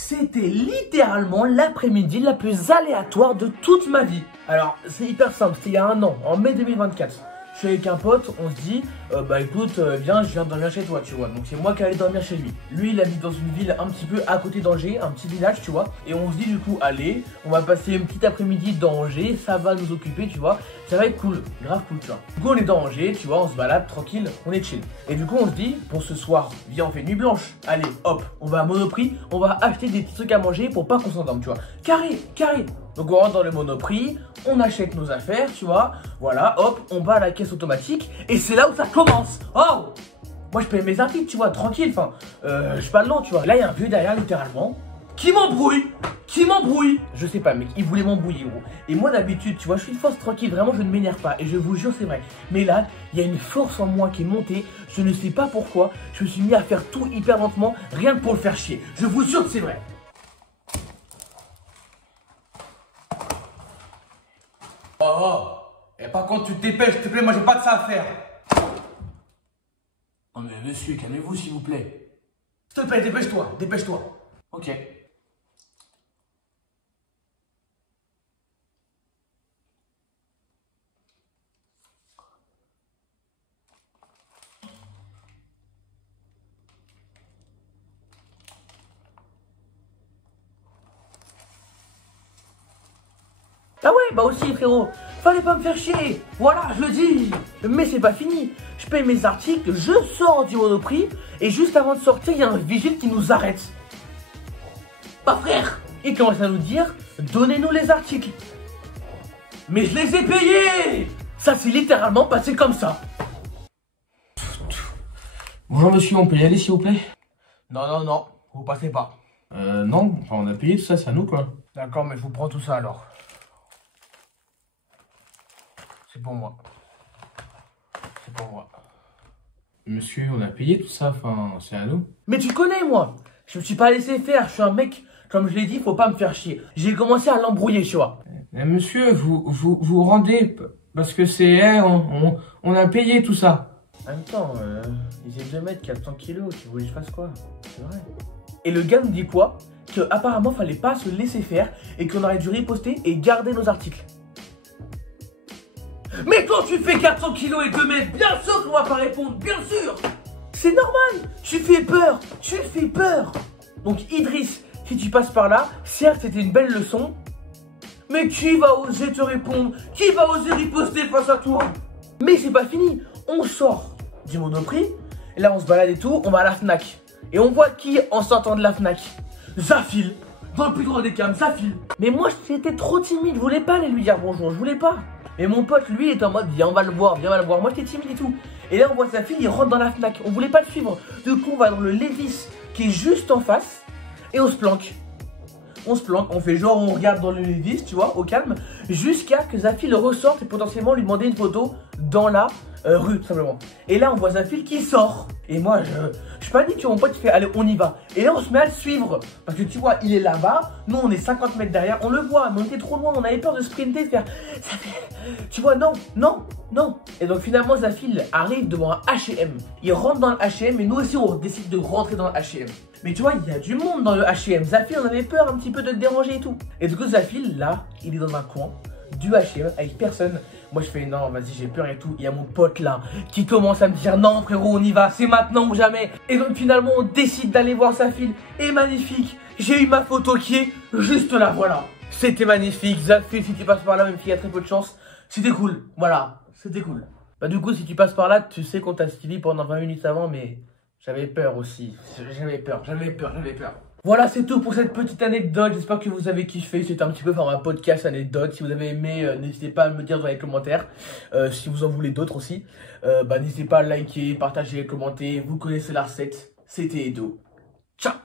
C'était littéralement l'après-midi la plus aléatoire de toute ma vie. Alors, c'est hyper simple, c'était il y a un an, en mai 2024. Je suis avec un pote, on se dit, bah écoute, viens, je viens dormir chez toi, tu vois. Donc c'est moi qui allais dormir chez lui. Lui, il habite dans une ville un petit peu à côté d'Angers, un petit village, tu vois. Et on se dit du coup, allez, on va passer une petite après-midi dans Angers, ça va nous occuper, tu vois. Ça va être cool, grave cool, tu vois. Du coup, on est dans Angers, tu vois, on se balade tranquille, on est chill. Et du coup, on se dit, pour ce soir, viens, on fait nuit blanche. Allez, hop, on va à Monoprix, on va acheter des petits trucs à manger pour pas qu'on s'endorme, tu vois. Carré, carré. Donc on rentre dans le Monoprix, on achète nos affaires, tu vois. Voilà, hop, on va à la caisse automatique. Et c'est là où ça commence. Oh! Moi je paye mes articles, tu vois, tranquille, enfin, je suis pas lent, tu vois. Là, il y a un vieux derrière, littéralement, qui m'embrouille. Je sais pas, mec, il voulait m'embrouiller, gros. Et moi, d'habitude, tu vois, je suis une force tranquille, vraiment, je ne m'énerve pas. Et je vous jure, c'est vrai. Mais là, il y a une force en moi qui est montée. Je ne sais pas pourquoi. Je me suis mis à faire tout hyper lentement, rien que pour le faire chier. Je vous jure que c'est vrai. Oh, et par contre, tu te dépêches, s'il te plaît, moi, j'ai pas de ça à faire. Non, mais monsieur, calmez-vous, s'il vous plaît. S'il te plaît, dépêche-toi, dépêche-toi. Ok. Ah ouais, bah aussi frérot, fallait pas me faire chier, voilà, je le dis. Mais c'est pas fini, je paye mes articles, je sors du Monoprix, et juste avant de sortir, il y a un vigile qui nous arrête. Bah frère, il commence à nous dire, donnez-nous les articles. Mais je les ai payés. Ça s'est littéralement passé comme ça. Bonjour monsieur, on peut y aller s'il vous plaît? Non, vous passez pas. Non, enfin, on a payé tout ça, c'est à nous quoi. D'accord, mais je vous prends tout ça alors. C'est pour moi. C'est pour moi. Monsieur, on a payé tout ça, enfin, c'est à nous. Mais tu connais, moi. Je me suis pas laissé faire, je suis un mec, comme je l'ai dit, faut pas me faire chier. J'ai commencé à l'embrouiller, tu vois. Mais monsieur, vous rendez, parce que c'est, on a payé tout ça. En même temps, ils aiment de mettre 400 kilos, tu voulais que je fasse quoi? C'est vrai. Et le gars nous dit quoi? Que apparemment, fallait pas se laisser faire et qu'on aurait dû riposter et garder nos articles. Mais quand tu fais 400 kilos et 2 mètres, bien sûr qu'on va pas répondre, bien sûr. C'est normal, tu fais peur. Donc Idriss, si tu passes par là, certes c'était une belle leçon, mais qui va oser te répondre? Qui va oser riposter face à toi? Mais c'est pas fini, on sort du Monoprix, et là on se balade et tout, on va à la Fnac. Et on voit qui en sortant de la Fnac? Zafil, dans le plus grand des cams, Zafil. Mais moi j'étais trop timide, je voulais pas aller lui dire bonjour, je voulais pas. Et mon pote, lui, il était en mode, viens, on va le voir. Moi, j'étais timide et tout. Et là, on voit sa fille, il rentre dans la Fnac. On voulait pas le suivre. Du coup, on va dans le Levi's qui est juste en face. Et on se planque. On fait genre, on regarde dans le Levi's, tu vois, au calme. Jusqu'à que Zafil ressorte et potentiellement lui demander une photo dans la rue, tout simplement. Et là, on voit Zafil qui sort. Et moi, je panique, tu vois, mon pote, il fait, allez, on y va. Et là, on se met à le suivre. Parce que tu vois, il est là-bas. Nous, on est 50 mètres derrière. On le voit, mais on était trop loin. On avait peur de sprinter, de faire, Zafil, tu vois, non. Et donc, finalement, Zafil arrive devant un H&M. Il rentre dans le H&M et nous aussi, on décide de rentrer dans le H&M. Mais tu vois, il y a du monde dans le H&M. Zafil, on avait peur un petit peu de te déranger et tout. Et du coup, Zafil, là, il est dans un coin du H&M avec personne. Moi, je fais non, vas-y, j'ai peur et tout. Il y a mon pote là qui commence à me dire non, frérot, on y va, c'est maintenant ou jamais. Et donc, finalement, on décide d'aller voir Zafil. Et magnifique, j'ai eu ma photo qui est juste là, voilà. C'était magnifique. Zafil, si tu passes par là, même s'il y a très peu de chance, c'était cool. Voilà, c'était cool. Bah, du coup, si tu passes par là, tu sais qu'on t'a suivi pendant 20 minutes avant, mais j'avais peur aussi. J'avais peur. Voilà, c'est tout pour cette petite anecdote. J'espère que vous avez kiffé. C'était un petit peu format podcast anecdote. Si vous avez aimé, n'hésitez pas à me dire dans les commentaires. Si vous en voulez d'autres aussi, n'hésitez pas à liker, partager, commenter. Vous connaissez la recette. C'était Edo. Ciao.